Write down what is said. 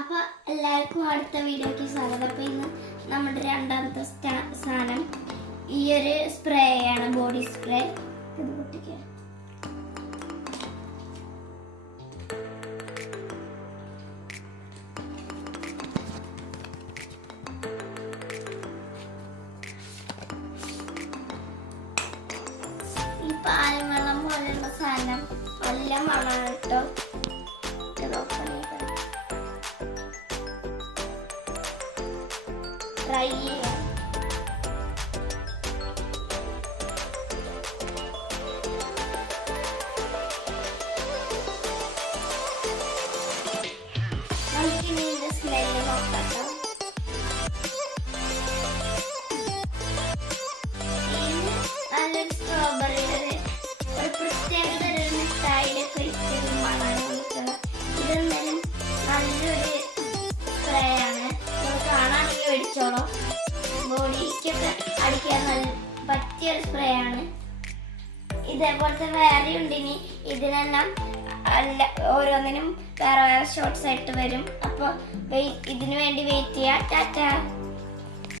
അപ്പോൾ എല്ലാവർക്കും അടുത്ത വീഡിയോയ്ക്ക് സ്വാഗതം. അപ്പോൾ ഇന്ന് നമ്മുടെ രണ്ടാമത്തെ സാധനം ഈ ഒരു സ്പ്രേ ആണ്, ബോഡി സ്പ്രേ. ഇത് പൊട്ടിക്കുക. ഈ പാലും വെള്ളം പോലെയുള്ള സാധനം നല്ല മണമാണ് കേട്ടോ. ട്രൈ ചെയ്യാം. നമുക്കിനി ഇതിന്റെ സ്മെല്ല് നോക്കാം. നല്ലൊരു സ്ട്രോബെറിയുടെ ഒരു പ്രത്യേക തരം മിഠായിയുടെ ക്രിസ്റ്റുമാണ് നമുക്കുള്ളത്. ഇതെന്തായാലും നല്ലൊരു സ്പ്രേ ആണ്. കാണാണെങ്കിൽ മേടിച്ചോളൂ. ബോഡിക്കൊക്കെ അടിക്കാൻ നല്ല പറ്റിയൊരു സ്പ്രേ ആണ്. ഇതേപോലത്തെ വേറെ ഉണ്ട്. ഇനി ഇതിനെല്ലാം ഓരോന്നിനും വേറെ വേറെ ഷോർട്ട്സ് ആയിട്ട് വരും. അപ്പോൾ ഇതിനു വേണ്ടി വെയിറ്റ് ചെയ്യാം. ടാറ്റാ.